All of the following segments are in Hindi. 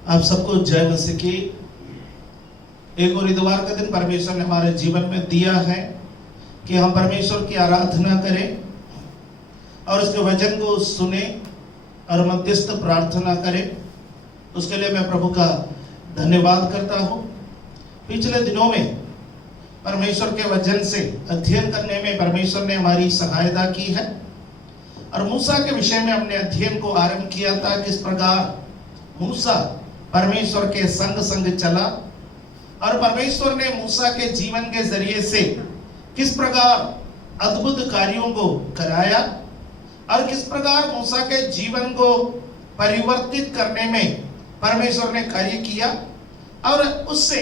आप सबको जय मसीह की। एक और इतवार का दिन परमेश्वर ने हमारे जीवन में दिया है कि हम परमेश्वर की आराधना करें और उसके वचन को सुने और मध्यस्थ प्रार्थना करें। उसके लिए मैं प्रभु का धन्यवाद करता हूँ। पिछले दिनों में परमेश्वर के वचन से अध्ययन करने में परमेश्वर ने हमारी सहायता की है और मूसा के विषय में हमने अध्ययन को आरंभ किया था। किस प्रकार मूसा परमेश्वर के संग संग चला और परमेश्वर ने मूसा के जीवन के जरिए से किस प्रकार अद्भुत कार्यों को कराया और किस प्रकार मूसा के जीवन को परिवर्तित करने में परमेश्वर ने कार्य किया और उससे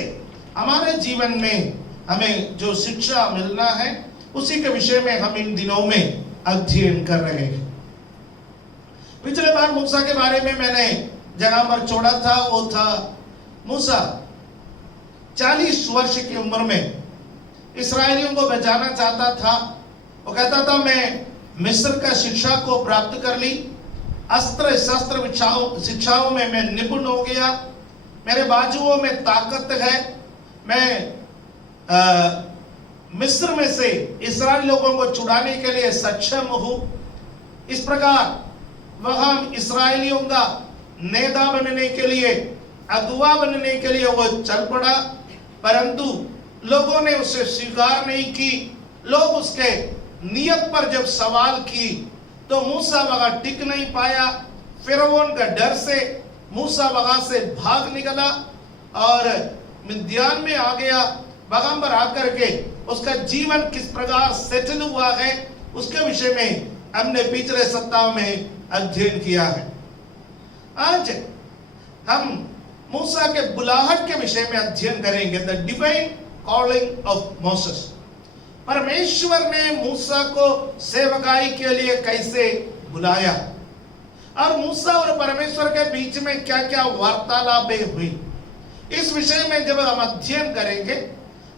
हमारे जीवन में हमें जो शिक्षा मिलना है उसी के विषय में हम इन दिनों में अध्ययन कर रहे हैं। पिछले बार मूसा के बारे में मैंने जहां पर छोड़ा था वो था मूसा 40 वर्ष की उम्र में इस्राएलियों को बचाना चाहता था। वो कहता था मैं मिस्र का शिक्षा को प्राप्त कर ली, अस्त्र शस्त्र शिक्षाओं में मैं निपुण हो गया, मेरे बाजुओं में ताकत है, मैं मिस्र में से इस्राएल लोगों को छुड़ाने के लिए सक्षम हूं। इस प्रकार वह इस्राएलियों का नेता बनने के लिए, अगुवा बनने के लिए वो चल पड़ा, परंतु लोगों ने उसे स्वीकार नहीं की। लोग उसके नियत पर जब सवाल की तो मूसा वहां टिक नहीं पाया। फिरौन का डर से मूसा वहां से भाग निकला और मिद्यान में आ गया। वहां पर आकर के उसका जीवन किस प्रकार सेटल हुआ है उसके विषय में हमने पिछले सप्ताह में अध्ययन किया है। आज हम मूसा के बुलाहट के विषय में अध्ययन करेंगे। The divine calling of Moses. परमेश्वर ने मूसा को सेवकाई के लिए कैसे बुलाया और मूसा और परमेश्वर के बीच में क्या क्या वार्तालापें हुई, इस विषय में जब हम अध्ययन करेंगे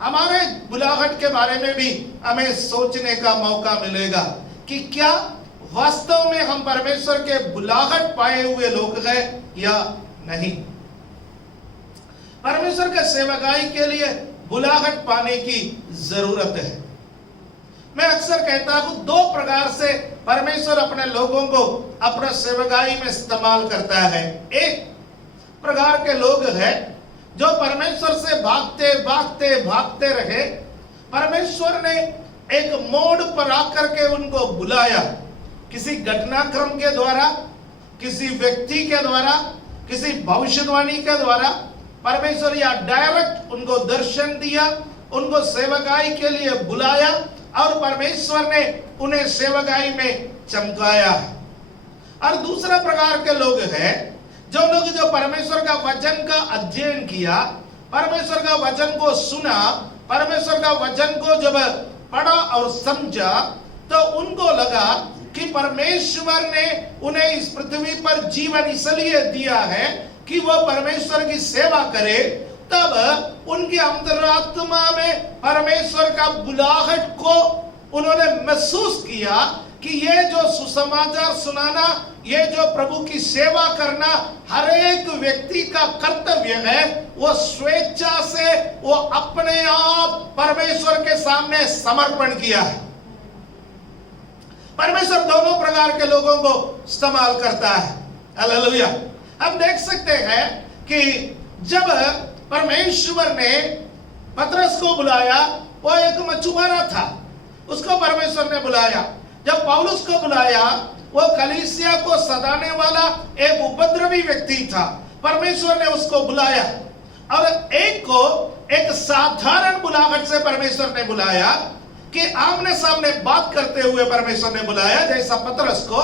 हमारे बुलाहट के बारे में भी हमें सोचने का मौका मिलेगा कि क्या वास्तव में हम परमेश्वर के बुलाहट पाए हुए लोग हैं या नहीं। परमेश्वर के सेवकाई के लिए बुलाहट पाने की जरूरत है। मैं अक्सर कहता हूं 2 प्रकार से परमेश्वर अपने लोगों को अपने सेवकाई में इस्तेमाल करता है। एक प्रकार के लोग हैं जो परमेश्वर से भागते भागते भागते रहे, परमेश्वर ने एक मोड़ पर आकर के उनको बुलाया, किसी घटनाक्रम के द्वारा, किसी व्यक्ति के द्वारा, किसी भविष्यवाणी के द्वारा परमेश्वर या डायरेक्ट उनको दर्शन दिया, उनको सेवकाई के लिए बुलाया और परमेश्वर ने उन्हें सेवकाई में चमकाया। और दूसरा प्रकार के लोग हैं जो परमेश्वर का वचन का अध्ययन किया, परमेश्वर का वचन को सुना, परमेश्वर का वचन को जब पढ़ा और समझा तो उनको लगा कि परमेश्वर ने उन्हें इस पृथ्वी पर जीवन इसलिए दिया है कि वह परमेश्वर की सेवा करे। तब उनकी अंतरात्मा में परमेश्वर का बुलाहट को उन्होंने महसूस किया कि ये जो सुसमाचार सुनाना, ये जो प्रभु की सेवा करना हर एक व्यक्ति का कर्तव्य है। वो स्वेच्छा से वो अपने आप परमेश्वर के सामने समर्पण किया है। परमेश्वर दोनों प्रकार के लोगों को इस्तेमाल करता है। हालेलुया। हम देख सकते हैं कि जब परमेश्वर ने पतरस को बुलाया, वो एक मछुआरा था, उसको परमेश्वर ने बुलाया। जब पौलुस को बुलाया, वो कलीसिया को सताने वाला एक उपद्रवी व्यक्ति था, परमेश्वर ने उसको बुलाया। और एक को एक साधारण बुलाहट से परमेश्वर ने बुलाया कि आमने सामने बात करते हुए परमेश्वर ने बुलाया, जैसा पतरस को।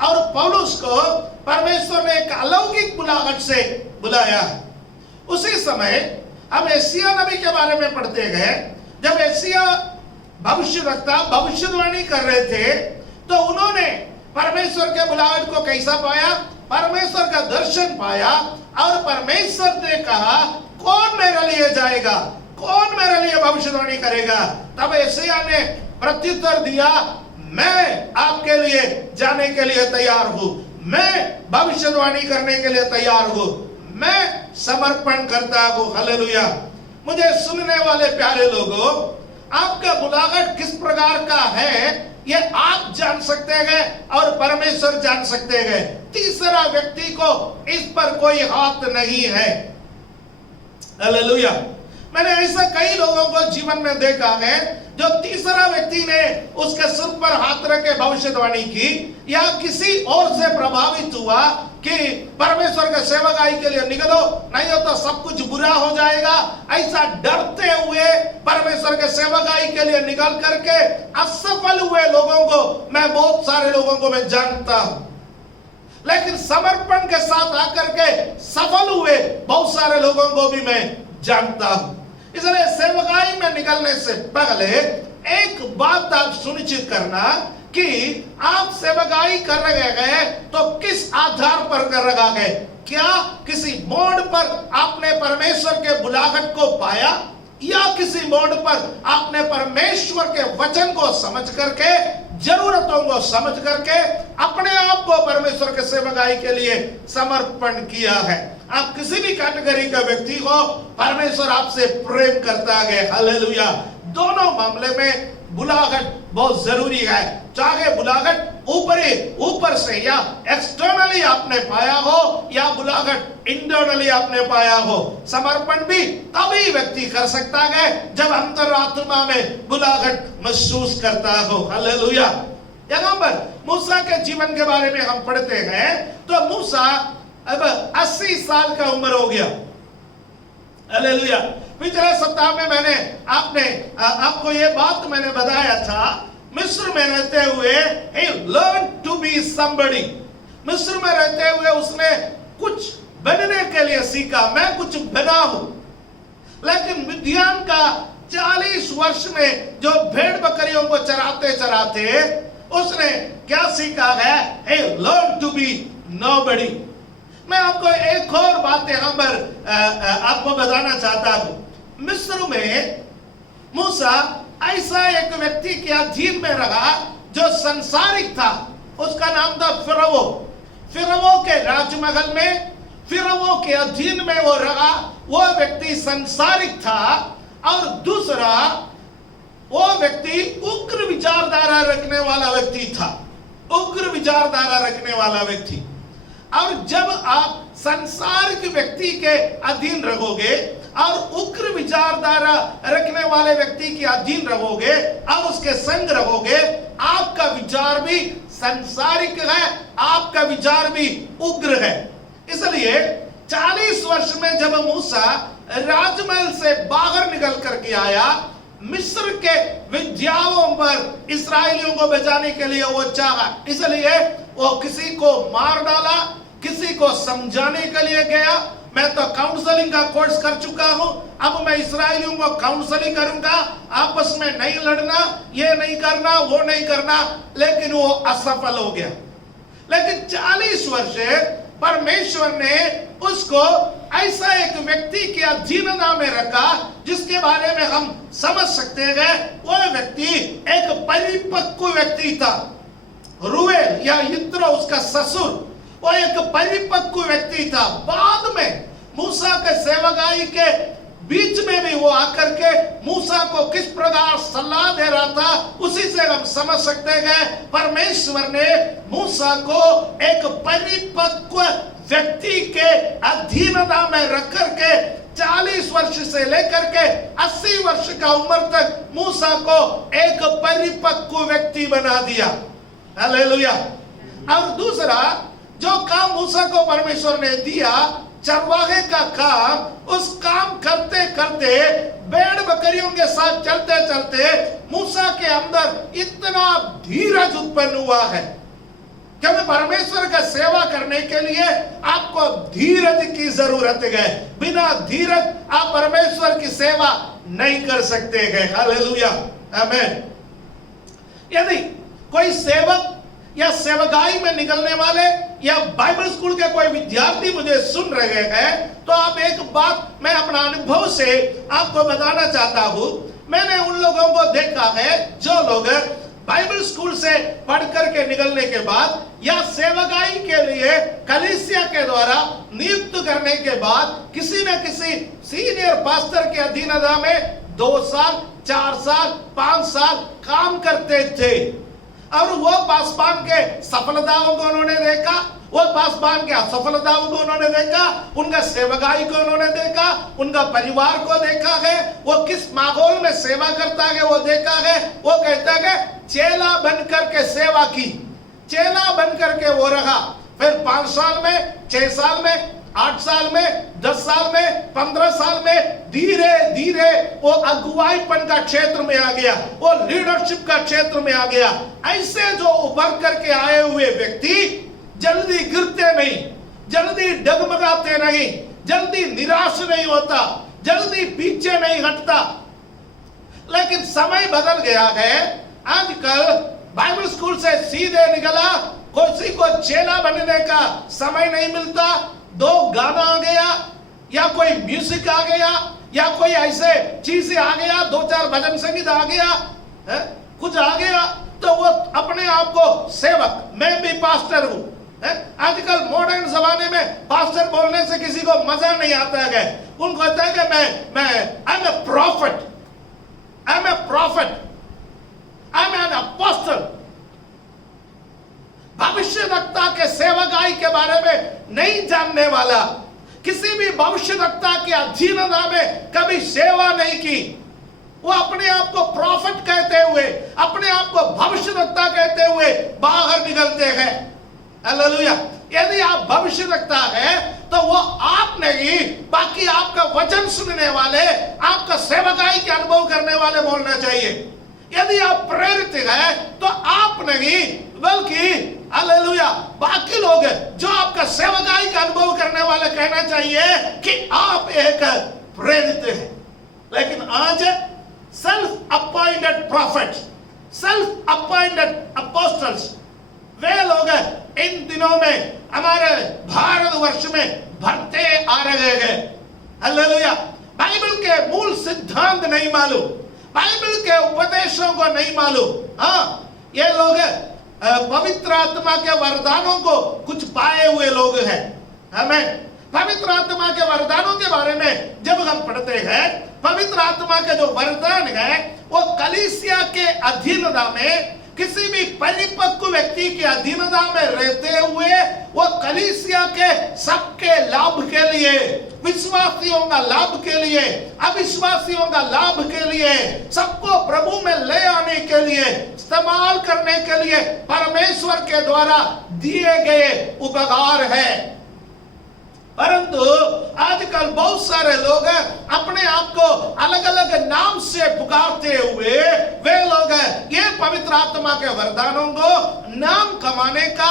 और पौलुस को परमेश्वर ने एक अलौकिक बुलाहट से बुलाया है। उसी समय हम एशिया नबी के बारे में पढ़ते गए। जब एशिया भविष्यवक्ता भविष्यवाणी कर रहे थे तो उन्होंने परमेश्वर के बुलाहट को कैसा पाया, परमेश्वर का दर्शन पाया और परमेश्वर ने कहा कौन मेरे लिए जाएगा, कौन मेरे लिए भविष्यवाणी करेगा। तब एशिया ने प्रत्युत्तर दिया, मैं आपके लिए जाने के लिए तैयार हूं, मैं भविष्यवाणी करने के लिए तैयार हूं, मैं समर्पण करता हूं। हालेलुया। मुझे सुनने वाले प्यारे लोगों, आपका बुलाहट किस प्रकार का है ये आप जान सकते हैं और परमेश्वर जान सकते हैं। तीसरा व्यक्ति को इस पर कोई हाथ नहीं है। हालेलुया। मैंने ऐसा कई लोगों को जीवन में देखा है जो तीसरा व्यक्ति ने उसके सिर पर हाथ रख के भविष्यवाणी की या किसी और से प्रभावित हुआ कि परमेश्वर के सेवकाई के लिए निकलो, नहीं हो तो सब कुछ बुरा हो जाएगा। ऐसा डरते हुए परमेश्वर के सेवकाई के लिए निकल करके असफल हुए लोगों को मैं बहुत सारे लोगों को मैं जानता हूं, लेकिन समर्पण के साथ आकर के सफल हुए बहुत सारे लोगों को भी मैं जानता हूं। इसलिए सेवकाई में निकलने से पहले एक बात आप सुनिश्चित करना कि आप सेवकाई कर रहे हैं तो किस आधार पर कर रखा है। क्या किसी मोड़ पर आपने परमेश्वर के बुलाहट को पाया या किसी मोड़ पर आपने परमेश्वर के वचन को समझ करके, जरूरतों को समझ करके अपने आप को परमेश्वर के सेवकाई के लिए समर्पण किया है। आप किसी भी कैटेगरी का व्यक्ति हो, परमेश्वर आपसे प्रेम करता है। हालेलुया। दोनों मामले में बुलाहट बहुत जरूरी है। चाहे बुलाहट ऊपर से या एक्सटर्नली आपने पाया हो या बुलाहट इंटरनली आपने पाया हो, समर्पण भी तभी व्यक्ति कर सकता है जब अंतरात्मा में बुलाहट महसूस करता हो। हालेलुया। यहाँ पर मूसा के जीवन के बारे में हम पढ़ते हैं तो मूसा अब 80 साल का उम्र हो गया। हालेलुया। पिछले सप्ताह में मैंने आपको ये बात मैंने बताया था, मिस्र में रहते हुए he learned to be somebody। मिस्र में रहते हुए उसने कुछ बनने के लिए सीखा, मैं कुछ बना हूं। लेकिन मिद्यान का 40 वर्ष में जो भेड़ बकरियों को चराते चराते उसने क्या सीखा है? he learned to be nobody। मैं आपको एक और बात यहां पर आपको बताना चाहता हूं। मिस्र में मूसा ऐसा एक व्यक्ति के अधीन में रहा जो संसारिक था। उसका नाम था फिरौन। फिरौन के राजमहल में, फिरौन के अधीन में वो रहा। वो व्यक्ति संसारिक था और दूसरा वो व्यक्ति उग्र विचारधारा रखने वाला व्यक्ति था। उग्र विचारधारा रखने वाला व्यक्ति। और जब आप संसार के व्यक्ति के अधीन रहोगे और उग्र विचारधारा रखने वाले व्यक्ति के अधीन रहोगे और उसके संग रहोगे, आपका विचार भी संसारिक है, आपका विचार भी उग्र है। इसलिए 40 वर्ष में जब मूसा राजमहल से बाहर निकल करके आया, मिस्र के विद्याओं पर इस्राएलियों को बचाने के लिए वो चाहा। इसलिए वो किसी को मार डाला, किसी को समझाने के लिए गया। मैं तो काउंसलिंग का कोर्स कर चुका हूं, अब मैं इस्राएलियों को काउंसलिंग करूंगा, आपस में नहीं लड़ना, ये नहीं करना, वो नहीं करना। लेकिन वो असफल हो गया। लेकिन 40 वर्ष परमेश्वर ने उसको ऐसा एक व्यक्ति के अधीनता में रखा जिसके बारे में हम समझ सकते हैं वो व्यक्ति एक परिपक्व व्यक्ति था। रूएल या यित्रो उसका ससुर, वो एक परिपक्व व्यक्ति था। बाद में मूसा के सेवकाई के बीच में भी वो आकर के मूसा को किस प्रकार सलाह दे रहा था, उसी से हम समझ सकते हैं परमेश्वर ने मूसा को एक परिपक्व व्यक्ति के अधीनता में रख करके 40 वर्ष से लेकर के 80 वर्ष का उम्र तक मूसा को एक परिपक्व व्यक्ति बना दिया। हालेलुया। और दूसरा जो काम मूसा को परमेश्वर ने दिया, चरवाहे का काम, उस काम करते करते भेड़ बकरियों के साथ चलते चलते मूसा के अंदर इतना धीरज उत्पन्न हुआ है। क्योंकि परमेश्वर का सेवा करने के लिए आपको धीरज की जरूरत है। बिना धीरज आप परमेश्वर की सेवा नहीं कर सकते हैं। हालेलुया, आमीन। यदि कोई सेवक या सेवकाई में निकलने वाले या बाइबल स्कूल के कोई विद्यार्थी मुझे सुन रहे हैं तो आप एक बात मैं अपना अनुभव से आपको बताना चाहता हूं। मैंने उन लोगों को देखा है जो लोग बाइबल स्कूल से पढ़ करके निकलने के बाद या सेवकाई के लिए कलीसिया के द्वारा नियुक्त करने के बाद किसी न किसी सीनियर पास्टर के अधीनता में 2 साल 4 साल 5 साल काम करते थे। और वो पासबान के सफलताओं को उन्होंने देखा, वो पासबान के असफलताओं को उन्होंने देखा, उनका सेवकाई को उन्होंने देखा, उनका परिवार को देखा है, वो किस माहौल में सेवा करता है वो देखा है। वो कहता है चेला बन करके सेवा की, चेला बन करके वो रहा, फिर 5 साल में 6 साल में 8 साल में 10 साल में 15 साल में धीरे धीरे वो अगुवाईपन का क्षेत्र में आ गया, वो लीडरशिप का क्षेत्र में आ गया। ऐसे जो उभर करके आए हुए व्यक्ति जल्दी गिरते नहीं, जल्दी डगमगाते नहीं, जल्दी निराश नहीं होता, जल्दी पीछे नहीं हटता। लेकिन समय बदल गया है। आजकल बाइबल स्कूल से सीधे निकला, किसी को चेला बनने का समय नहीं मिलता। 2 गाना आ गया या कोई म्यूजिक आ गया या कोई ऐसे चीजें आ गया, 2-4 भजन संगीत आ गया है? कुछ आ गया तो वो अपने आप को सेवक, मैं भी पास्टर हूं। आजकल मॉडर्न जमाने में पास्टर बोलने से किसी को मजा नहीं आता है। उनको कहता है कि I am a prophet, I am a prophet, I am an apostle. भविष्यवक्ता के सेवकाई के बारे में नहीं जानने वाला, किसी भी भविष्यवक्ता के अधीनता में कभी सेवा नहीं की, वो अपने आप को प्रॉफिट कहते हुए, अपने आप को भविष्यवक्ता कहते हुए बाहर निकलते हैं। हालेलुया। यदि आप भविष्यवक्ता है तो वो आप नहीं, बाकी आपका वचन सुनने वाले, आपका सेवकाई के अनुभव करने वाले बोलना चाहिए। यदि आप प्रेरित है तो आप नहीं, बल्कि हालेलुया बाकी लोग जो आपका सेवकाई का अनुभव करने वाले कहना चाहिए कि आप एक प्रेरित हैं। लेकिन आज self appointed prophet, self appointed apostles, वे लोग इन दिनों में हमारे भारतवर्ष में बढ़ते आ रहे हैं। हालेलुया। बाइबल के मूल सिद्धांत नहीं मालूम, बाइबल के उपदेशों को नहीं मालूम। हाँ, ये लोग पवित्र आत्मा के वरदानों को कुछ पाए हुए लोग हैं। हमें पवित्र आत्मा के वरदानों के बारे में जब हम पढ़ते हैं, पवित्र आत्मा के जो वरदान है वो कलीसिया के अधीनता में, किसी भी परिपक्व व्यक्ति के अधीनता में रहते हुए वो कलीसिया के सबके लाभ के लिए, विश्वासियों का लाभ के लिए, अविश्वासियों का लाभ के लिए, सबको प्रभु में ले आने के लिए, इस्तेमाल करने के लिए परमेश्वर के द्वारा दिए गए उपहार है। परंतु आजकल बहुत सारे लोग अपने आप को अलग अलग नाम से पुकारते हुए वे लोग ये पवित्र आत्मा के वरदानों को नाम कमाने का,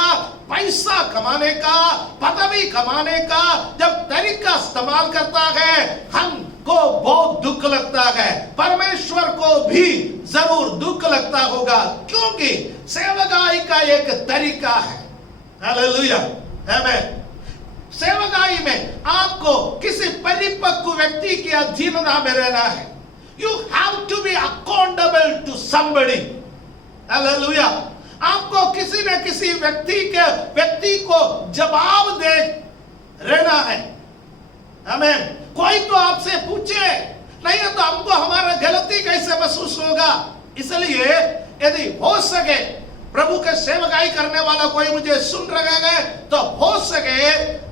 पैसा कमाने का, पदवी कमाने का जब तरीका इस्तेमाल करता है, हमको बहुत दुख लगता है। परमेश्वर को भी जरूर दुख लगता होगा, क्योंकि सेवकाई का एक तरीका है। हालेलुया। आमीन। सेवकाई में आपको किसी परिपक्व व्यक्ति के अधीनता में रहना है। You have to be accountable to somebody. Hallelujah. आपको किसी न किसी व्यक्ति को जवाब दे रहना है। आमीन। कोई तो आपसे पूछे, नहीं है तो हमको हमारा गलती कैसे महसूस होगा। इसलिए यदि हो सके, प्रभु के सेवकाई करने वाला कोई मुझे सुन रहे हैं तो हो सके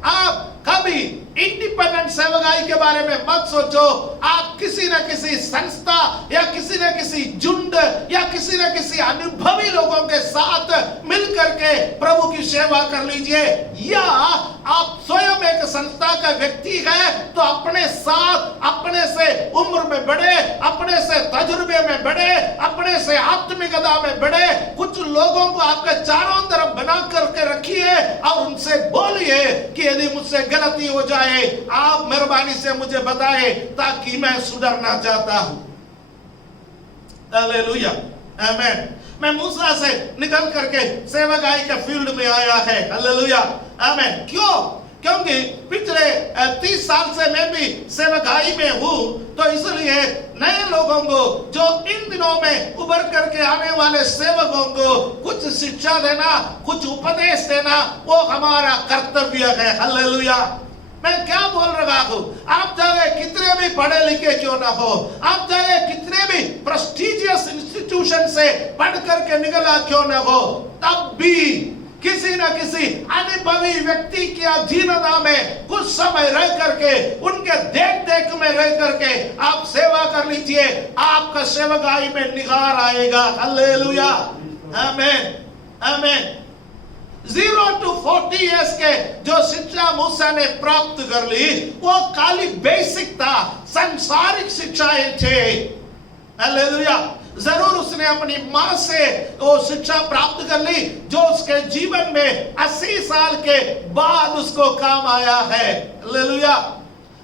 आप कभी इंडिपेंडेंट सेवकाई के बारे में मत सोचो। आप किसी न किसी संस्था या किसी न किसी झुंड या किसी न किसी अनुभवी लोगों के साथ मिलकर के प्रभु की सेवा कर लीजिए। या आप स्वयं एक संस्था का व्यक्ति है तो अपने साथ, अपने से उम्र में बड़े, अपने से तजुर्बे में बड़े, अपने से आत्मिकता में बड़े कुछ लोगों को आपके चारों तरफ बना करके रखिए और उनसे बोलिए कि यदि मुझसे गलती हो जाए आप मेहरबानी से मुझे बताएं ताकि मैं सुधरना चाहता हूं। हालेलुया। आमीन। मैं मूसा से निकल करके सेवकाई के फील्ड में आया है। हालेलुया। आमीन। क्यों? क्योंकि पिछले 30 साल से मैं भी सेवकाई में हूं, तो इसलिए नए लोगों को, जो इन दिनों में उभर करके आने वाले सेवकों को कुछ शिक्षा देना, कुछ उपदेश देना, वो हमारा कर्तव्य है। हालेलुया। मैं क्या बोल रहा हूं, आप चाहे कितने भी पढ़े लिखे क्यों ना हो, आप चाहे कितने भी प्रेस्टिजियस इंस्टीट्यूशन से पढ़ करके निकला क्यों ना हो, तब भी किसी न किसी अनुभवी व्यक्ति की अधीनता में कुछ समय रह करके, उनके देख देख में रह करके आप सेवा कर लीजिए, आपका सेवकाई में निखार आएगा। हालेलुया, आमीन, आमीन। 0 to 40 इयर्स के जो शिक्षा मूसा ने प्राप्त कर ली, वो खाली बेसिक था, सांसारिक शिक्षाएं थे। हालेलुया। जरूर उसने अपनी मां से वो शिक्षा प्राप्त कर ली, जो उसके जीवन में 80 साल के बाद उसको काम आया है। हालेलुया।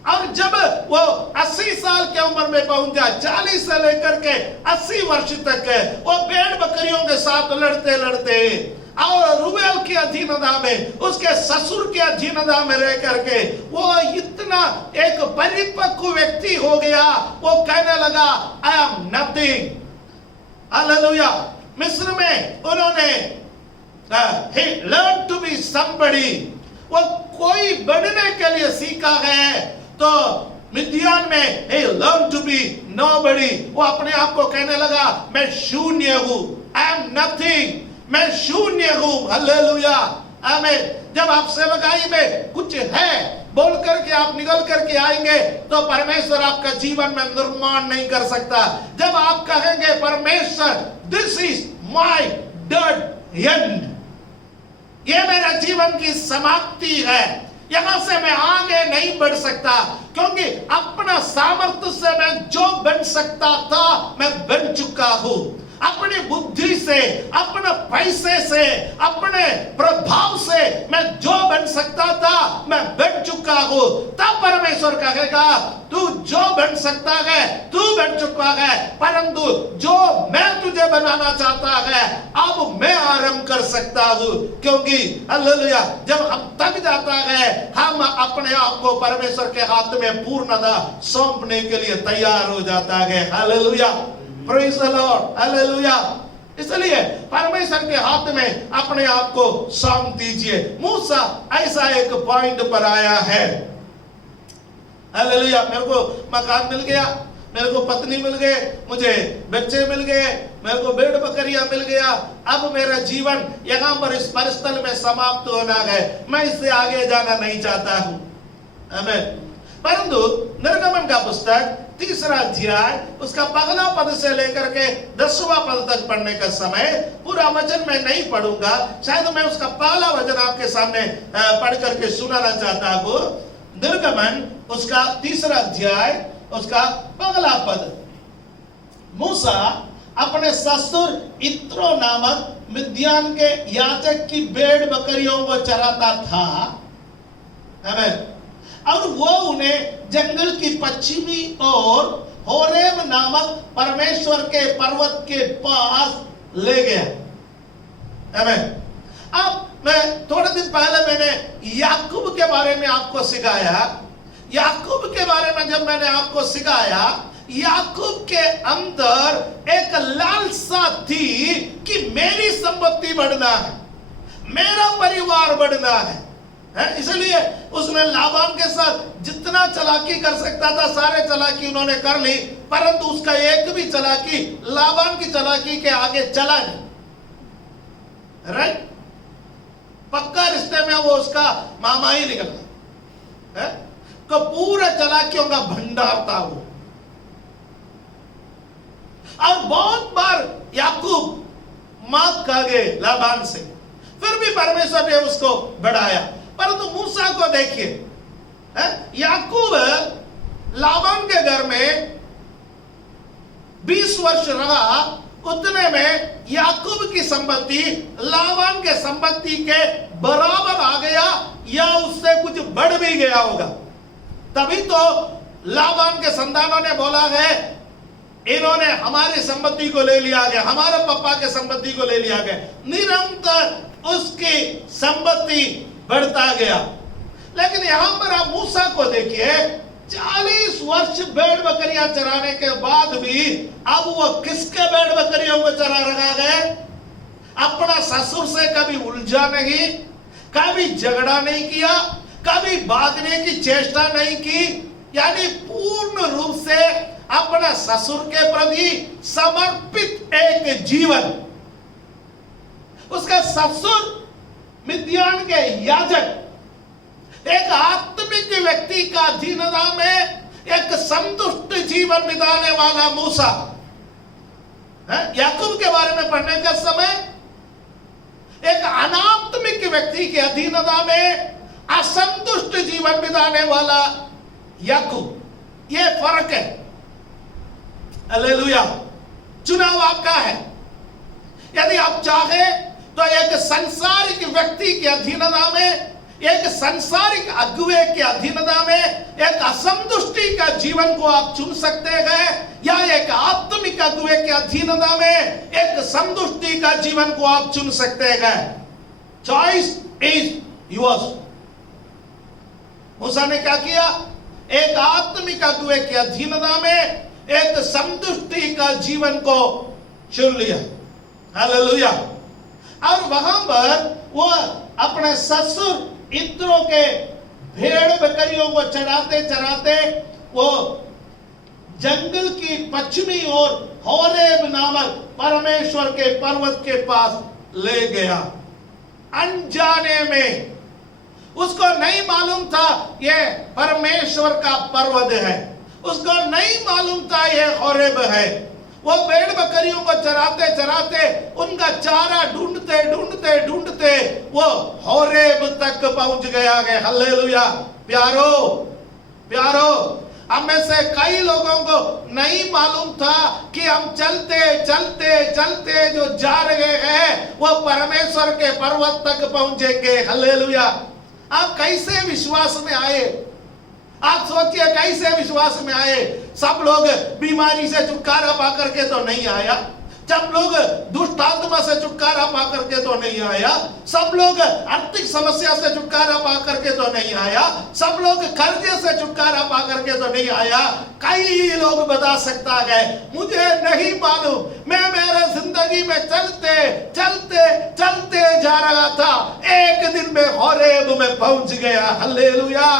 और जब वो 80 साल की उम्र में पहुंचा, 40 से लेकर के 80 वर्ष तक वो भेड़ बकरियों के साथ लड़ते लड़ते और रूबेल की अधीनता में, उसके ससुर की अधीनता में रह करके वो इतना एक परिपक्व व्यक्ति हो गया, वो कहने लगा, आई एम नथिंग। हालेलुया। मिस्र में उन्होंने he learned to be somebody, वो कोई बनने के लिए सीखा है, तो मिद्यान में he learned to be nobody, वो अपने आप को कहने लगा, मैं शून्य हूं, I am nothing, मैं शून्य हूं। हालेलुया, आमीन। जब आप सेवकाई में कुछ है बोल करके आप निकल करके आएंगे, तो परमेश्वर आपका जीवन में निर्माण नहीं कर सकता। जब आप कहेंगे, परमेश्वर this is my dead and, ये मेरा जीवन की समाप्ति है, यहां से मैं आगे नहीं बढ़ सकता, क्योंकि अपना सामर्थ्य से मैं जो बन सकता था मैं बन चुका हूं। अपनी बुद्धि से, अपने पैसे से, अपने प्रभाव से मैं जो बन सकता था मैं बन चुका हूं। तब परमेश्वर कहेगा, तू जो बन सकता है तू बन चुका है, परंतु जो मैं तुझे बनाना चाहता है अब मैं आरंभ कर सकता हूं। क्योंकि हालेलुया, जब हम थक जाता है, हम अपने आप को परमेश्वर के हाथ में पूर्णतः सौंपने के लिए तैयार हो जाता है। Hallelujah, praise the Lord, hallelujah. इसलिए परमेश्वर के हाथ में अपने आप को सौंप दीजिए। मूसा ऐसा एक पॉइंट पर आया है। हालेलुया। मेरे को मकान मिल गया, मेरे को पत्नी मिल गए, मुझे बच्चे मिल गए, मेरे को भेड़ बकरियां मिल गया, अब मेरा जीवन यहाँ पर इस परिस्थल में समाप्त होना है, मैं इससे आगे जाना नहीं चाहता हूं। आमीन। परंतु निर्गमन का पुस्तक 3रा अध्याय उसका पहला पद से लेकर के 10वां पद तक पढ़ने का समय, पूरा वचन मैं नहीं पढ़ूंगा, शायद मैं उसका पहला वचन आपके सामने पढ़ करके सुनाना चाहता हूं। निर्गमन उसका 3रा अध्याय उसका पहला पद। मूसा अपने ससुर इत्रो नामक मिद्यान के याजक की भेड़ बकरियों को चराता था। आमीन। और वो उन्हें जंगल की पश्चिमी ओर होरेब नामक परमेश्वर के पर्वत के पास ले गया। आमीन। अब मैं थोड़े दिन पहले मैंने याकूब के बारे में आपको सिखाया। याकूब के बारे में जब मैंने आपको सिखाया, याकूब के अंदर एक लालसा थी कि मेरी संपत्ति बढ़ना है, मेरा परिवार बढ़ना है। इसलिए उसने लाबान के साथ जितना चालाकी कर सकता था सारे चालाकी उन्होंने कर ली, परंतु उसका एक भी चालाकी लाबान की चालाकी के आगे चला नहीं। राइट? पक्का रिश्ते में वो उसका मामा ही निकला, तो पूरे चालाकियों का भंडार था वो। और बहुत बार याकूब माफ खा गए लाबान से, फिर भी परमेश्वर ने उसको बढ़ाया। परंतु मूसा को देखिए, याकूब लाबान के घर में 20 वर्ष रहा, उतने में याकूब की संपत्ति लाबान के संपत्ति के बराबर आ गया या उससे कुछ बढ़ भी गया होगा। तभी तो लाबान के संतानों ने बोला है, इन्होंने हमारी संपत्ति को ले लिया गया, हमारे पापा के संपत्ति को ले लिया गया। निरंतर उसकी संपत्ति बढ़ता गया। लेकिन यहां पर आप मूसा को देखिए, 40 वर्ष भेड़ बकरियां चराने के बाद भी अब वो किसके भेड़ बकरियों को चरा रखा गए? अपना ससुर से कभी उलझा नहीं, कभी झगड़ा नहीं किया, कभी भागने की चेष्टा नहीं की, यानी पूर्ण रूप से अपना ससुर के प्रति समर्पित एक जीवन। उसका ससुर मिद्यान के याजक, एक आत्मिक व्यक्ति का अधीनता में एक संतुष्ट जीवन बिताने वाला मूसा, याकूब के बारे में पढ़ने का समय एक अनात्मिक व्यक्ति के अधीनता में असंतुष्ट जीवन बिताने वाला याकूब, ये फर्क है। हालेलुया। चुनाव आपका है। यदि आप चाहे तो एक संसारिक व्यक्ति के अधीनता में, एक संसारिक अगुवे के अधीनता में एक असंतुष्टि का जीवन को आप चुन सकते हैं, या एक आत्मिक अगुवे के अधीनता में एक संतुष्टि का जीवन को आप चुन सकते हैं। Choice is yours. मूसा ने क्या किया? एक आत्मिक अगुवे के अधीनता में एक संतुष्टि का जीवन को चुन लिया। हालेलुया। और वहां पर वो अपने ससुर इत्रो के भेड़ बकरियों को चराते चराते वो जंगल की पश्चिमी ओर होरेब नामक परमेश्वर के पर्वत के पास ले गया। अनजाने में उसको नहीं मालूम था ये परमेश्वर का पर्वत है, उसको नहीं मालूम था ये होरेब है। वो भेड़ बकरियों को चराते चराते उनका चारा ढूंढते ढूंढते ढूंढते वो होरेब तक पहुंच गया है। हालेलुया। प्यारो प्यारो, हम में से कई लोगों को नहीं मालूम था कि हम चलते चलते चलते जो जा रहे हैं वो परमेश्वर के पर्वत तक पहुंचेंगे। हालेलुया। आप कैसे विश्वास में आए? आप सोचिए कैसे विश्वास में आए? सब लोग बीमारी से छुटकारा पा करके तो नहीं आया, सब लोग दुष्ट आत्मा से छुटकारा पा करके तो नहीं आया, सब लोग आर्थिक समस्या से छुटकारा पा करके तो नहीं आया, सब लोग कर्जे से छुटकारा पा करके तो नहीं आया। कई लोग बता सकता है मुझे नहीं मालूम, मैं मेरे जिंदगी में चलते चलते चलते जा रहा था, एक दिन में होरेब में पहुंच गया। हालेलुया।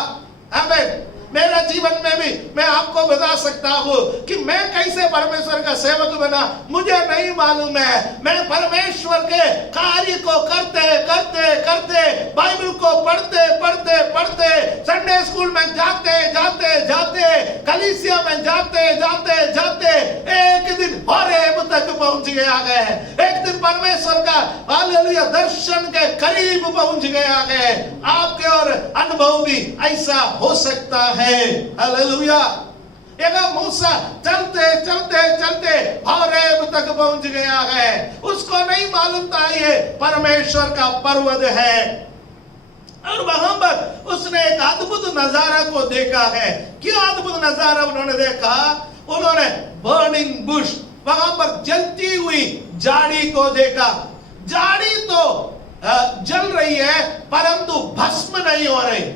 आमीन। मेरे जीवन में भी मैं आपको बता सकता हूं कि मैं कैसे परमेश्वर का सेवक बना, मुझे नहीं मालूम है। मैं परमेश्वर के कार्य को करते करते करते, बाइबल को पढ़ते पढ़ते पढ़ते, संडे स्कूल में जाते जाते जाते, कलीसिया में जाते जाते जाते एक दिन होरेब तक पहुंच गया है। एक दिन परमेश्वर का हालेलुया दर्शन के करीब पहुंच गया है। आपके और अनुभव भी ऐसा हो सकता है। हालेलुया। एक मूसा चलते चलते चलते होरेब तक पहुंच गया है। उसको नहीं मालूम था ये परमेश्वर का पर्वत है। और वहां पर उसने एक अद्भुत नजारा को देखा है। क्या अद्भुत नजारा उन्होंने देखा? उन्होंने बर्निंग बुश, वहां पर जलती हुई झाड़ी को देखा। झाड़ी तो जल रही है परंतु भस्म नहीं हो रही।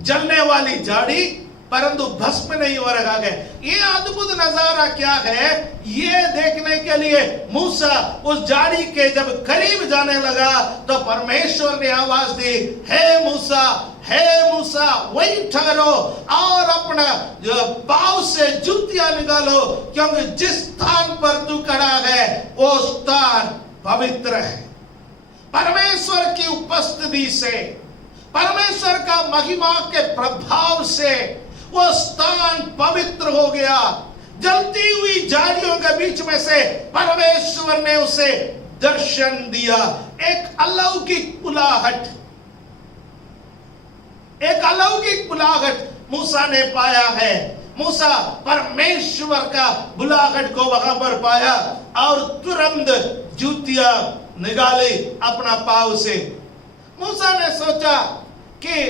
जलने वाली झाड़ी परंतु भस्म नहीं हो रहा है। ये अद्भुत नजारा क्या है? ये देखने के लिए मूसा उस झाड़ी के जब करीब जाने लगा तो परमेश्वर ने आवाज दी, हे मूसा, हे मूसा, वहीं ठहरो और अपना पांव से जूतियां निकालो, क्योंकि जिस स्थान पर तू खड़ा है वो स्थान पवित्र है। परमेश्वर की उपस्थिति से, परमेश्वर का महिमा के प्रभाव से वो स्थान पवित्र हो गया। जलती हुई झाड़ियों के बीच में से परमेश्वर ने उसे दर्शन दिया। एक अलौकिक बुलाहट, एक अलौकिक बुलाहट मूसा ने पाया है। मूसा परमेश्वर का बुलाहट को वहां पर पाया और तुरंत जूतियां निकाली अपना पांव से। मूसा ने सोचा कि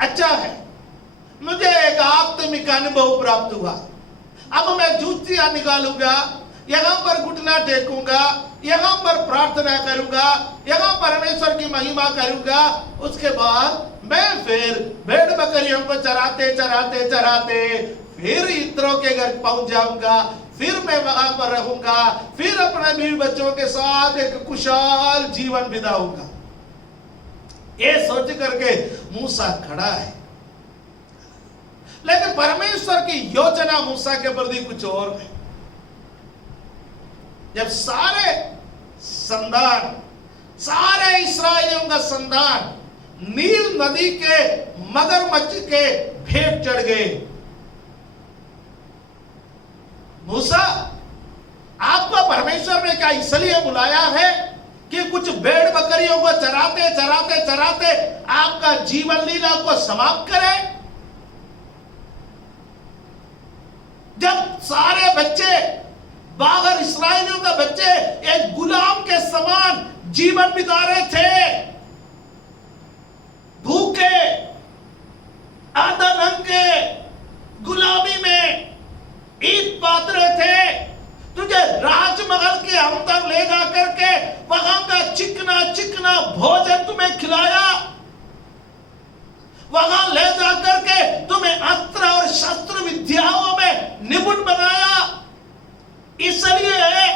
अच्छा है, मुझे एक आत्मिक अनुभव प्राप्त हुआ। अब मैं जूतियां निकालूंगा, यहाँ पर घुटना टेकूंगा, यहाँ पर प्रार्थना करूंगा, यहाँ परमेश्वर की महिमा करूंगा, उसके बाद मैं फिर भेड़ बकरियों को चराते चराते चराते फिर इत्रों के घर पहुंच जाऊंगा, फिर मैं वहां पर रहूंगा, फिर अपने बीवी बच्चों के साथ एक खुशहाल जीवन बिताऊंगा। ये सोच करके मूसा खड़ा है, लेकिन परमेश्वर की योजना मूसा के प्रति कुछ और है। जब सारे संतान, सारे इस्राएलियों का संतान नील नदी के मगरमच्छ के भेंट चढ़ गए, मूसा आपको परमेश्वर ने क्या इसलिए बुलाया है कि कुछ भेड़ बकरियों को चराते चराते चराते आपका जीवन लीला को समाप्त करें? जब सारे बच्चे बाहर इस्राएलियों का बच्चे एक गुलाम के समान जीवन बिता रहे थे, भूखे आधा नंगे गुलामी में ईद पात रहे थे, तुझे राजमहल के अंदर ले जा करके वहां का चिकना चिकना भोजन तुम्हें खिलाया, वहां ले जा करके तुम्हें अस्त्र और शस्त्र विद्याओं में निपुण बनाया, इसलिए है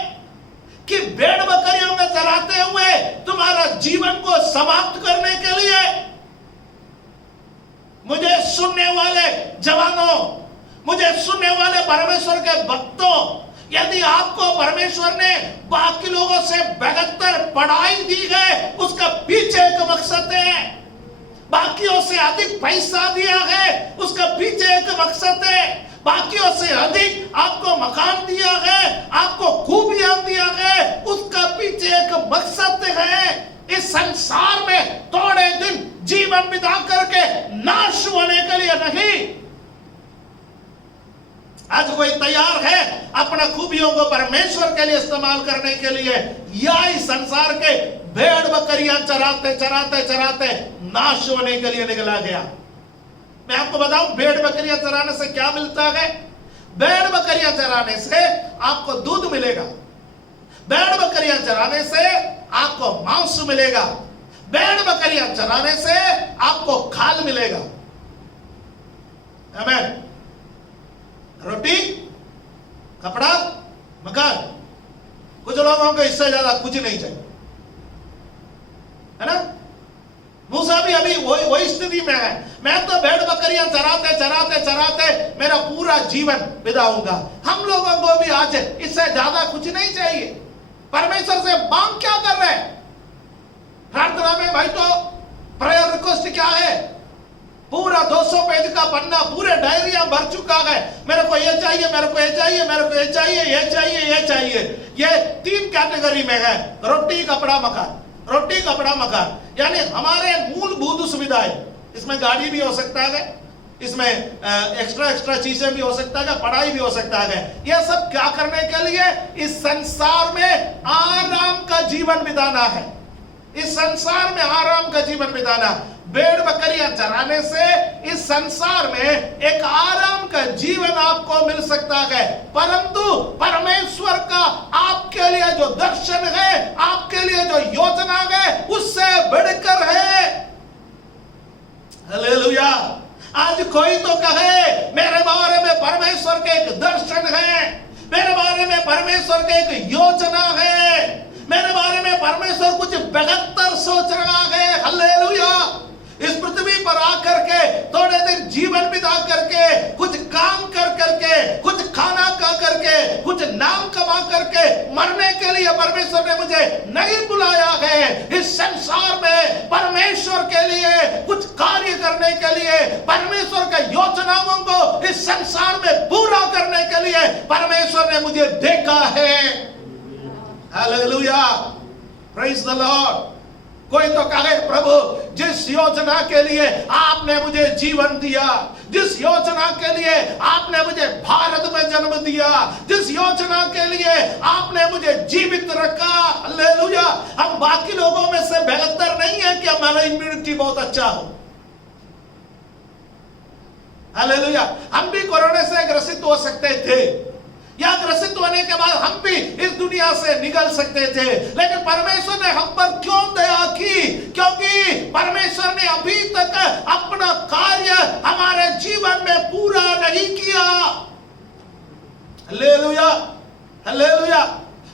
कि भेड़ बकरियों में चराते हुए तुम्हारा जीवन को समाप्त करने के लिए। मुझे सुनने वाले जवानों, मुझे सुनने वाले परमेश्वर के भक्तों, यदि आपको परमेश्वर ने बाकी लोगों से बेहतर पढ़ाई दी है, उसका पीछे एक मकसद है। बाकियों से अधिक पैसा दिया है, उसका पीछे एक मकसद है। बाकियों से अधिक आपको मकान दिया है, आपको खूबियां दिया है, उसका पीछे एक मकसद है। इस संसार में थोड़े दिन जीवन बिता करके नाश होने के लिए नहीं। आज कोई तैयार है अपना खूबियों को परमेश्वर के लिए इस्तेमाल करने के लिए, या इस संसार के भेड़ बकरियां चराते चराते चराते नाश होने के लिए निकला गया? मैं आपको बताऊं, भेड़ बकरियां चराने से क्या मिलता है? भेड़ बकरियां चराने से आपको दूध मिलेगा, भेड़ बकरियां चराने से आपको मांस मिलेगा, भेड़ बकरियां चराने से आपको खाल मिलेगा। आमीन। रोटी, कपड़ा, मकान, कुछ लोगों को इससे ज्यादा कुछ नहीं चाहिए, है ना? मूसा भी अभी वही स्थिति में है। मैं तो भेड़ बकरियां चराते चराते चराते मेरा पूरा जीवन बिताऊंगा। हम लोगों को भी आज इससे ज्यादा कुछ नहीं चाहिए। परमेश्वर से मांग क्या कर रहे हैं? प्रार्थना में भाई तो प्रेयर रिक्वेस्ट क्या है? पूरा 200 पेज का पन्ना, पूरे डायरिया भर चुका है। मेरे को ये चाहिए, मेरे को ये चाहिए, मेरे को ये चाहिए, ये चाहिए, ये चाहिए। ये 3 कैटेगरी में है, रोटी, कपड़ा, मकान। रोटी, कपड़ा, मकान यानी हमारे मूलभूत सुविधाएं। इसमें गाड़ी भी हो सकता है, इसमें एक्स्ट्रा चीजें भी हो सकता है, पढ़ाई भी हो सकता है। यह सब क्या करने के लिए? इस संसार में आराम का जीवन बिताना है। इस संसार में आराम का जीवन बिताना। भेड़ बकरियां चराने से इस संसार में एक आराम का जीवन आपको मिल सकता है, परंतु परमेश्वर का आपके लिए जो दर्शन है, आपके लिए जो योजना है, उससे बढ़कर है। हालेलुया। आज कोई तो कहे मेरे बारे में परमेश्वर के एक दर्शन है, मेरे बारे में परमेश्वर के एक योजना है, मेरे बारे में परमेश्वर कुछ बेहतर सोच रहा है। हालेलुया। इस पृथ्वी पर आकर के थोड़े दिन जीवन बिता करके, कुछ काम कर करके, कुछ खाना खा करके, कुछ नाम कमा करके मरने के लिए परमेश्वर ने मुझे नहीं बुलाया है। इस संसार में परमेश्वर के लिए कुछ कार्य करने के लिए, परमेश्वर के योजनाओं को इस संसार में पूरा करने के लिए परमेश्वर ने मुझे देखा है। हालेलुया। Praise the Lord. कोई तो कहे प्रभु जिस योजना के लिए आपने मुझे जीवन दिया, जिस योजना के लिए आपने मुझे भारत में जन्म दिया, जिस योजना के लिए आपने मुझे जीवित रखा, हालेलुया, हम बाकी लोगों में से बेहतर नहीं है कि हमारा इम्यूनिटी बहुत अच्छा हो। हालेलुया। हम भी कोरोना से ग्रसित हो सकते थे, या ग्रसित होने के बाद हम भी इस दुनिया से निकल सकते थे, लेकिन परमेश्वर ने हम पर क्यों दया की? क्योंकि परमेश्वर ने अभी तक अपना कार्य हमारे जीवन में पूरा नहीं किया। Hallelujah, hallelujah.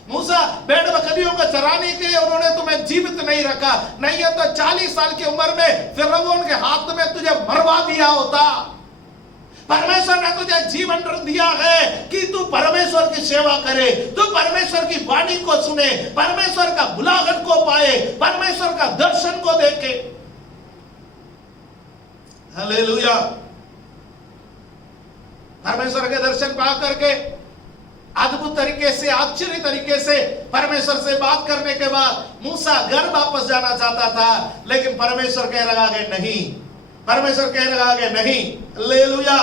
मूसा भेड़ बकरियों को चराने के लिए उन्होंने तुम्हें जीवित नहीं रखा, नहीं है तो 40 साल की उम्र में फिरौन के हाथ में तुझे मरवा दिया होता। परमेश्वर ने तुझे जीवन दिया है कि तू परमेश्वर की सेवा करे, तू परमेश्वर की वाणी को सुने, परमेश्वर का बुलाहट को पाए, परमेश्वर का दर्शन को देखे। हालेलुया। परमेश्वर के दर्शन पा करके अद्भुत तरीके से, आश्चर्य तरीके से परमेश्वर से बात करने के बाद मूसा घर वापस जाना चाहता था, लेकिन परमेश्वर कह रहा है नहीं, परमेश्वर कह रहा है नहीं। हालेलुया।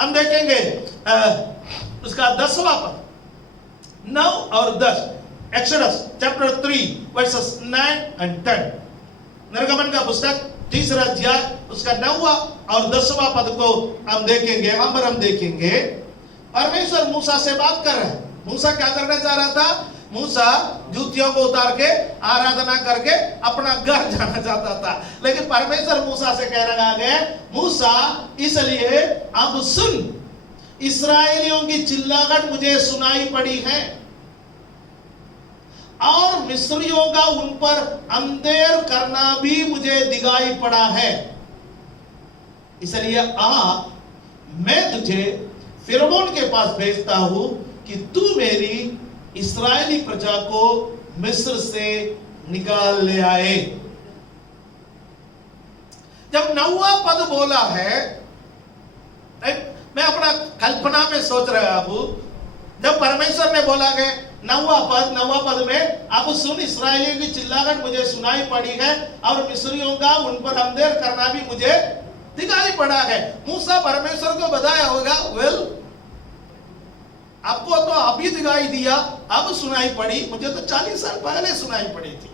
हम देखेंगे उसका 10वां पद 9 और 10, एक्सोडस चैप्टर 3 वर्सेस 9 and 10। निर्गमन का पुस्तक 3रा अध्याय उसका 9वां और 10वां पद को हम देखेंगे। हम देखेंगे परमेश्वर मूसा से बात कर रहे हैं। मूसा क्या करना चाह रहा था? मूसा जूतियों को उतार के आराधना करके अपना घर जाना चाहता था, लेकिन परमेश्वर मूसा से कह रहा है, मूसा इसलिए अब सुन, इस्राएलियों की चिल्लाहट मुझे सुनाई पड़ी है और मिस्रियों का उन पर अंधेर करना भी मुझे दिखाई पड़ा है, इसलिए मैं तुझे फिरौन के पास भेजता हूं कि तू मेरी इस्राएली प्रजा को मिस्र से निकाल ले आए। जब 9वां पद बोला है, मैं अपना कल्पना में सोच रहा हूं, जब परमेश्वर ने बोला है 9वां पद में, अब सुन, इस्राएलियों की चिल्लाहट मुझे सुनाई पड़ी है और मिस्रियों का उन पर अंधेर करना भी मुझे दिखाई पड़ा है। मूसा परमेश्वर को बताया होगा, आपको तो अभी दिखाई दिया, अब सुनाई पड़ी, मुझे तो 40 साल पहले सुनाई पड़ी थी,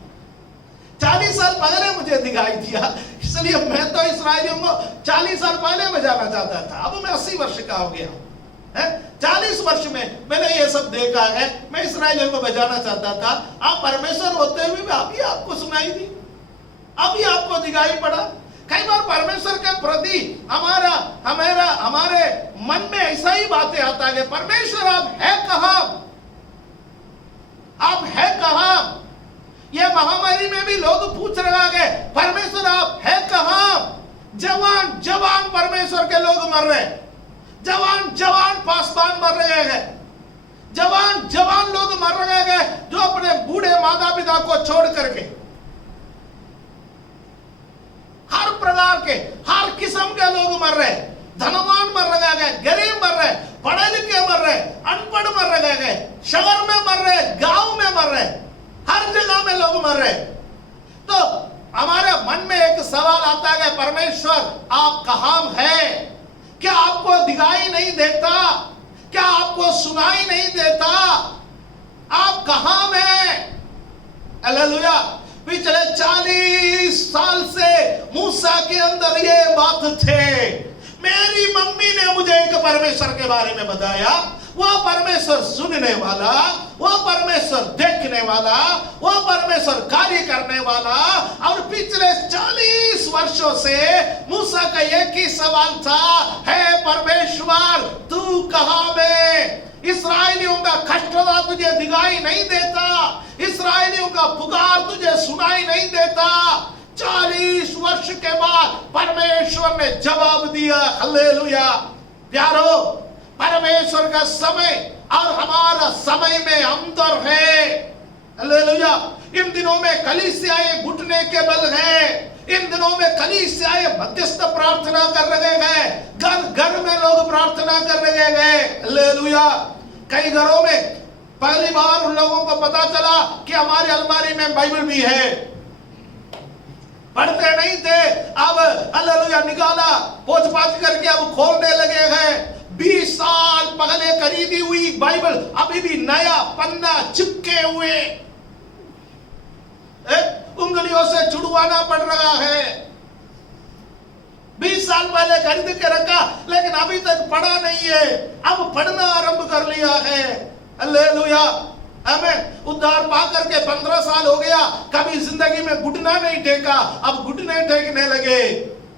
40 साल पहले मुझे दिखाई दिया, इसलिए मैं तो इस्राएलियों को 40 साल पहले बजाना चाहता था, अब मैं 80 वर्ष का हो गया है। 40 वर्ष में मैंने ये सब देखा है, मैं इस्राएलियों को बजाना चाहता था, आप परमेश्वर होते हुए भी अभी आपको सुनाई दी, अभी आपको दिखाई पड़ा। कई बार परमेश्वर के प्रति हमारे मन में ऐसा ही बातें आता है, परमेश्वर आप है कहां, आप है कहां? ये महामारी में भी लोग पूछ रहा है, परमेश्वर आप है कहां? जवान जवान परमेश्वर के लोग मर रहे हैं, जवान जवान पासवान मर रहे हैं, जवान जवान लोग मर रहे हैं जो अपने बूढ़े माता पिता को छोड़ करके, हर प्रकार के, हर किस्म के लोग मर रहे हैं, धनवान मर रहे हैं, गरीब मर रहे हैं, पढ़े लिखे मर रहे हैं, अनपढ़ मर रहे हैं, शहर में मर रहे हैं, गांव में मर रहे हैं, हर जगह में लोग मर रहे हैं। तो हमारे मन में एक सवाल आता है, परमेश्वर आप कहां हैं? क्या आपको दिखाई नहीं देता? क्या आपको सुनाई नहीं देता? आप कहां हैं? हालेलुया। पिछले 40 साल से मूसा के अंदर ये बात थे। मेरी मम्मी ने मुझे एक परमेश्वर के बारे में बताया, वह परमेश्वर सुनने वाला, वह परमेश्वर देखने वाला, वह परमेश्वर कार्य करने वाला। और पिछले 40 वर्षों से मूसा का एक ही सवाल था, है परमेश्वर तू कहां है? इस्राएलियों का कष्टता तुझे दिखाई नहीं देता, इस्राएलियों का पुकार तुझे सुनाई नहीं देता। 40 वर्ष के बाद परमेश्वर ने जवाब दिया। हालेलुया। प्यारो, परमेश्वर का समय और हमारा समय में अंतर है। हालेलुया। इन दिनों में कलीसियाएं घुटने के बल है, इन दिनों में कलीसियाएं मध्यस्थ प्रार्थना कर रहे हैं, घर घर में लोग प्रार्थना कर रहे हैं। हालेलुया। कई घरों में पहली बार उन लोगों को पता चला कि हमारी अलमारी में बाइबल भी है, पढ़ते नहीं थे, अब हालेलुया निकाला, पोंछ पाछ करके अब खोलने लगे हैं। 20 साल पहले खरीदी हुई बाइबल अभी भी नया पन्ना चिपके हुए, उंगलियों से छुड़वाना पड़ रहा है। 20 साल पहले खरीद के रखा लेकिन अभी तक पढ़ा नहीं है, अब पढ़ना आरंभ कर लिया है। हालेलुया, आमीन। उद्धार पा करके 15 साल हो गया, कभी जिंदगी में घुटना नहीं टेका, अब घुटने टेकने लगे,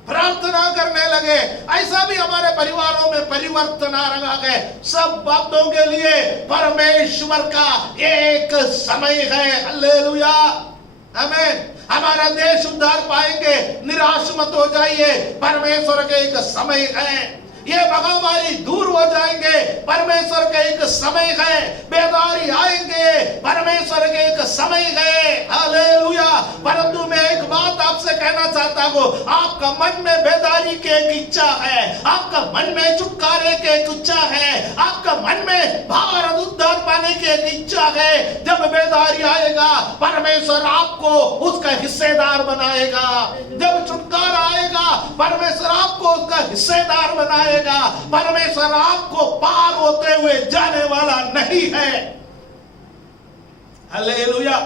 प्रार्थना करने लगे। ऐसा भी हमारे परिवारों में परिवर्तन आ रहा है। सब बातों के लिए परमेश्वर का एक समय है। हालेलुया, आमीन। हमारा देश उद्धार पाएंगे, निराश मत हो जाइए, परमेश्वर के एक समय है। ये महामारी दूर हो जाएंगे, परमेश्वर का एक समय है। बेदारी आएंगे, परमेश्वर के एक समय है। हालेलुया। परंतु मैं एक बात आपसे कहना चाहता हूँ, आपका मन में बेदारी की एक इच्छा है, आपका मन में छुटकारे की एक इच्छा है, आपका मन में भारत उद्धार पाने की एक इच्छा है। जब बेदारी आएगा, परमेश्वर आपको उसका हिस्सेदार बनाएगा। जब छुटकारा आएगा, परमेश्वर आपको उसका हिस्सेदार बनाएगा। परमेश्वर आपको पार होते हुए जाने वाला नहीं है। हालेलुया,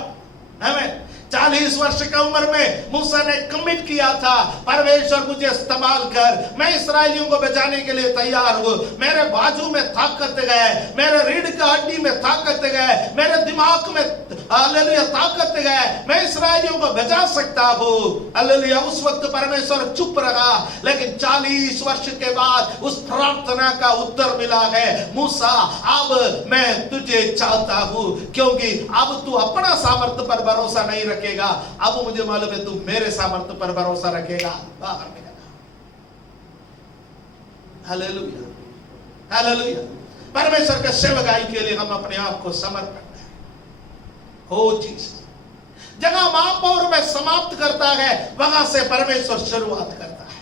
आमीन। 40 वर्ष की उम्र में मूसा ने कमिट किया था, परमेश्वर मुझे इस्तेमाल कर, मैं इस्राएलियों को बचाने के लिए तैयार हूं। मेरे बाजू में ताकत है, मेरे रीढ़ की हड्डी में ताकत है, मेरे दिमाग में हालेलुया ताकत है, मैं इस्राएलियों को बचा सकता हूं। हालेलुया। उस वक्त परमेश्वर चुप रहा, लेकिन 40 वर्ष के बाद उस प्रार्थना का उत्तर मिला है, मूसा अब मैं तुझे चाहता हूं, क्योंकि अब तू अपना सामर्थ्य पर भरोसा नहीं रखेगा, अब मुझे मालूम है तू मेरे सामर्थ्य पर भरोसा रखेगा। बाहर निकला। Hallelujah, hallelujah. परमेश्वर के सेवकाई के लिए हम अपने आप को समर्पण हो चीज जगह महापौर में समाप्त करता है, वहां से परमेश्वर शुरुआत करता है।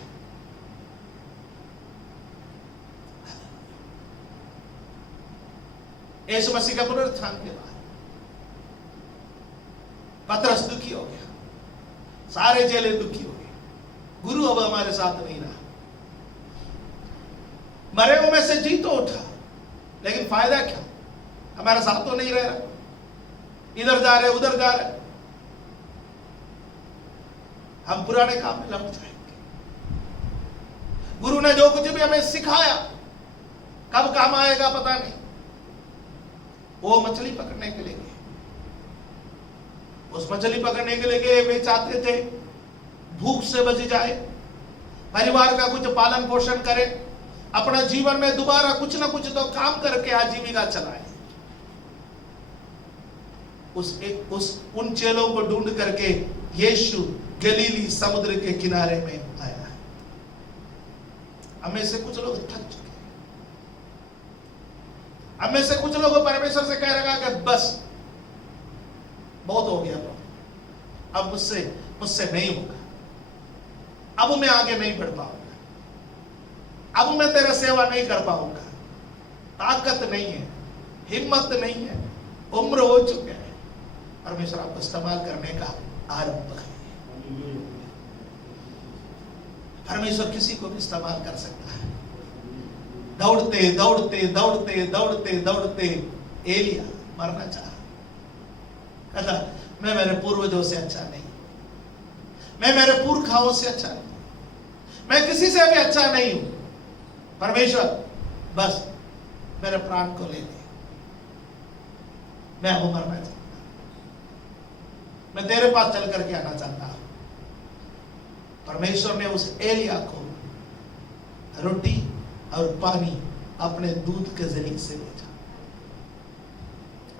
यीशु मसीह का पुनरुत्थान के बाद पतरस दुखी हो गया, सारे चेले दुखी हो गए, गुरु अब हमारे साथ नहीं रहा। मरे हुए में से जी तो उठा, लेकिन फायदा क्या, हमारा साथ तो नहीं रह रहा, इधर जा रहे उधर जा रहे, हम पुराने काम में लग जाएंगे। गुरु ने जो कुछ भी हमें सिखाया कब काम आएगा पता नहीं। वो मछली पकड़ने के लिए गए, उस मछली पकड़ने के लिए गए, वे चाहते थे भूख से बच जाए, परिवार का कुछ पालन पोषण करे, अपना जीवन में दोबारा कुछ ना कुछ तो काम करके आजीविका चलाए। उन चेलों को ढूंढ करके यीशु गलीली समुद्र के किनारे में आया। हमें से कुछ लोग थक चुके हैं, हमें से कुछ लोग परमेश्वर से कह रहा कि बस बहुत हो गया, अब मुझसे नहीं होगा, अब मैं आगे नहीं बढ़ पाऊंगा, अब मैं तेरा सेवा नहीं कर पाऊंगा, ताकत नहीं है, हिम्मत नहीं है, उम्र हो चुका है। परमेश्वर आपको इस्तेमाल करने का आरंभ करें। परमेश्वर किसी को भी इस्तेमाल कर सकता है। दौड़ते दौड़ते दौड़ते दौड़ते दौड़ते एलिया मरना चाहा, कहता मैं मेरे पूर्वजों से अच्छा नहीं, मैं मेरे पुरखाओं से अच्छा नहीं, मैं किसी से भी अच्छा नहीं हूं, परमेश्वर बस मेरे प्राण को ले ले, मैं अब मरना चाहता, मैं तेरे पास चल करके आना चाहता हूं। परमेश्वर ने उस एलिया को रोटी और पानी अपने दूध के जरिए से भेजा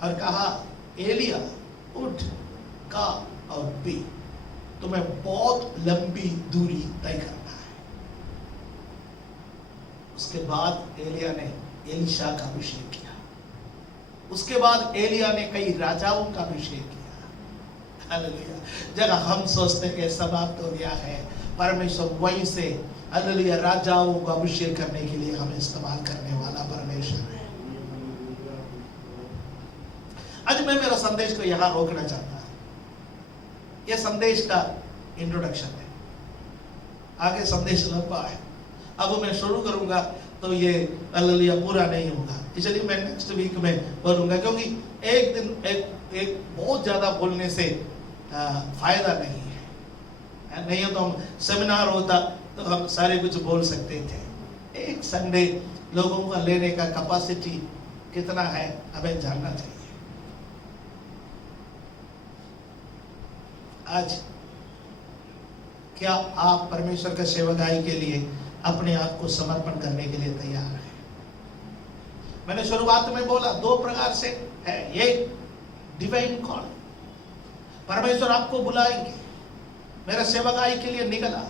और कहा एलिया उठ, खा और पी, तुम्हें बहुत लंबी दूरी तय करना है। उसके बाद एलिया ने एलीशा का अभिषेक किया, उसके बाद एलिया ने कई राजाओं का अभिषेक किया। हालेलुया। जगह हम सोचते हैं कि समाप्त हो गया है, परमेश्वर वहीं से हालेलुया राजाओं को अभिषेक करने के लिए हमें इस्तेमाल करने वाला परमेश्वर है। आज मैं मेरा संदेश को यहां रोकना चाहता हूं। यह संदेश का इंट्रोडक्शन है, आगे संदेश लंबा है, अब मैं शुरू करूंगा तो ये हालेलुया पूरा नहीं होगा, इसलिए मैं नेक्स्ट वीक में बोलूंगा, क्योंकि एक दिन एक बहुत ज्यादा बोलने से फायदा नहीं है। नहीं तो हम सेमिनार होता तो हम सारे कुछ बोल सकते थे। एक संडे लोगों का लेने का कैपेसिटी कितना है हमें जानना चाहिए। आज क्या आप परमेश्वर के सेवकाई के लिए अपने आप को समर्पण करने के लिए तैयार हैं? मैंने शुरुआत में बोला दो प्रकार से है। एक डिवाइन कॉल, परमेश्वर आपको बुलाएंगे। मेरे सेवकाई के लिए निकला,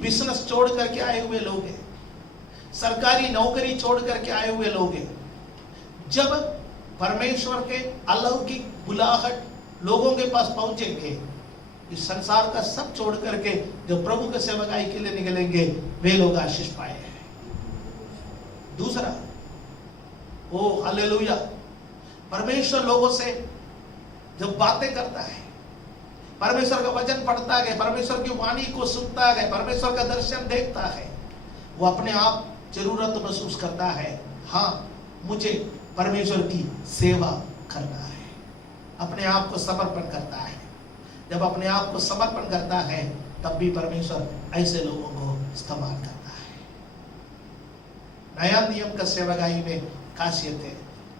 बिजनेस छोड़ करके आए हुए लोग हैं, सरकारी नौकरी छोड़ करके आए हुए लोग हैं। जब परमेश्वर के अलौकिक बुलाहट लोगों के पास पहुंचेंगे, इस संसार का सब छोड़ करके जो प्रभु के सेवकाई के लिए निकलेंगे वे लोग आशीष पाए हैं। दूसरा, ओ हालेलुया, परमेश्वर लोगों से जब बातें करता है, परमेश्वर का वचन पढ़ता है, परमेश्वर की वाणी को सुनता है, परमेश्वर का दर्शन देखता है, वो अपने आप जरूरत महसूस करता है, हाँ मुझे परमेश्वर की सेवा करना है, अपने आप को समर्पण करता है। जब अपने आप को समर्पण करता है तब भी परमेश्वर ऐसे लोगों को इस्तेमाल करता है। नया नियम का सेवकाई में खासियत है,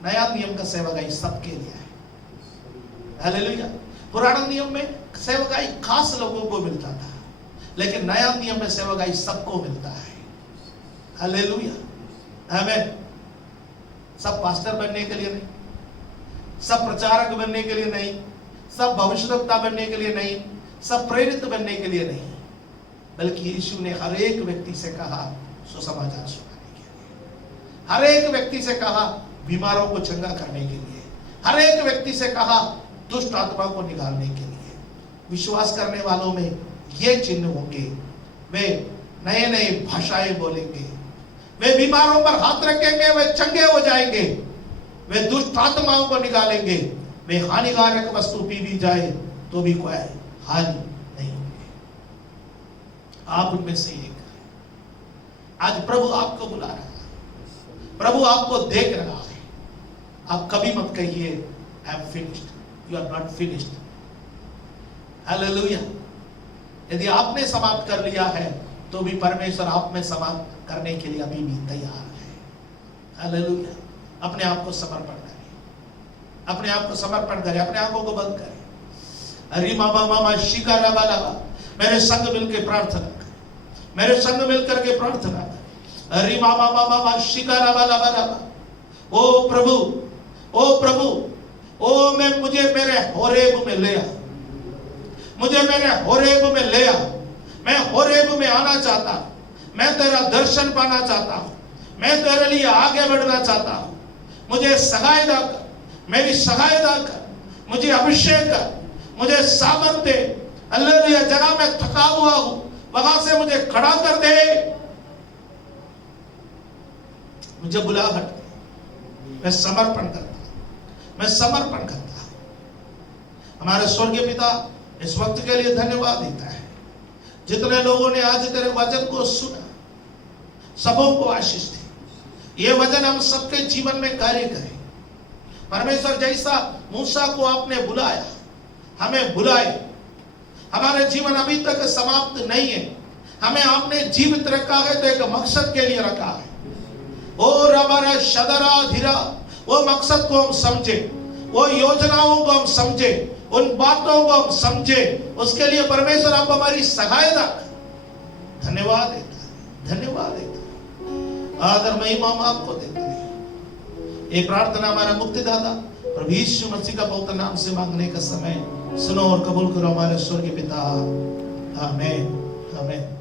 नया नियम का सेवकाई सबके लिए है। हालेलुया। पुराना नियम में सेवकाई खास लोगों को मिलता था, लेकिन नया नियम में सेवकाई सबको मिलता है। हालेलुया, आमीन। सब पास्टर बनने के लिए नहीं, सब प्रचारक बनने के लिए नहीं, सब भविष्यवक्ता बनने के लिए नहीं, सब प्रेरित बनने के लिए नहीं, बल्कि यीशु ने हर एक व्यक्ति से कहा सुसमाचार सुनाने के लिए, हर एक व्यक्ति से कहा बीमारों को चंगा करने के लिए, हर एक व्यक्ति से कहा दुष्ट आत्मा को निकालने के लिए। विश्वास करने वालों में ये चिन्ह होंगे, वे नए नए भाषाएं बोलेंगे, वे बीमारों पर हाथ रखेंगे, वे चंगे हो जाएंगे, वे दुष्ट आत्माओं को निकालेंगे, वे हानिकारक वस्तु पी भी जाए तो भी कोई हानि नहीं होगी। आप उनमें से एक हैं। आज प्रभु आपको बुला रहा है, प्रभु आपको देख रहा है। आप कभी मत कहिए I am finished, you are not finished. Hallelujah. यदि आपने समाप्त कर लिया है तो भी परमेश्वर आप में समाप्त करने के लिए अभी भी तैयार है। हालेलुया। अपने आप को समर्पण करें, अपने आप को समर्पण करें, अपने आंखों को बंद करें। अरे मामा मामा शिकारा वाला, मेरे संग मिलकर प्रार्थना करें, मेरे संग मिलकर के प्रार्थना करें। अरे मामा मामा मामा शिकारा वाला वाला, ओ प्रभु, ओ प्रभु, ओ मैं मुझे मेरे होरेब में ले आ, मुझे मेरे होरेब में ले आ। मैं होरेब में आना चाहता हूं, मैं तेरा दर्शन पाना चाहता हूं, मैं तेरे लिए आगे बढ़ना चाहता हूं। मुझे सहायता कर, मेरी सहायता कर, मुझे अभिषेक कर, मुझे सामर्थ्य दे। हालेलुया। जगह मैं थका हुआ हूं वहां से मुझे खड़ा कर दे, मुझे बुलाहट दे। मैं समर्पण करता हूं, मैं समर्पण करता हूं। हमारे स्वर्गीय पिता इस वक्त के लिए धन्यवाद देता है। जितने लोगों ने आज तेरे वचन को सुना, सबों को आशीष दे। ये वचन हम सबके जीवन में कार्य करे। परमेश्वर, जैसा मूसा को आपने बुलाया, हमें बुलाए। हमारे जीवन अभी तक समाप्त नहीं है, हमें आपने जीवित रखा है तो एक मकसद के लिए रखा है। और हमारा शदरा धीरा, वो मकसद को हम समझे, वो योजनाओं को हम समझे, उन बातों को हम समझे, उसके लिए परमेश्वर आप हमारी सहायता। धन्यवाद देता है, धन्यवाद देता है, आदर महिमा हम आपको देते हैं। ये प्रार्थना हमारा मुक्तिदाता प्रभु यीशु मसीह का पवित्र नाम से मांगने का समय सुनो और कबूल करो हमारे स्वर्गीय पिता। आमीन, आमीन।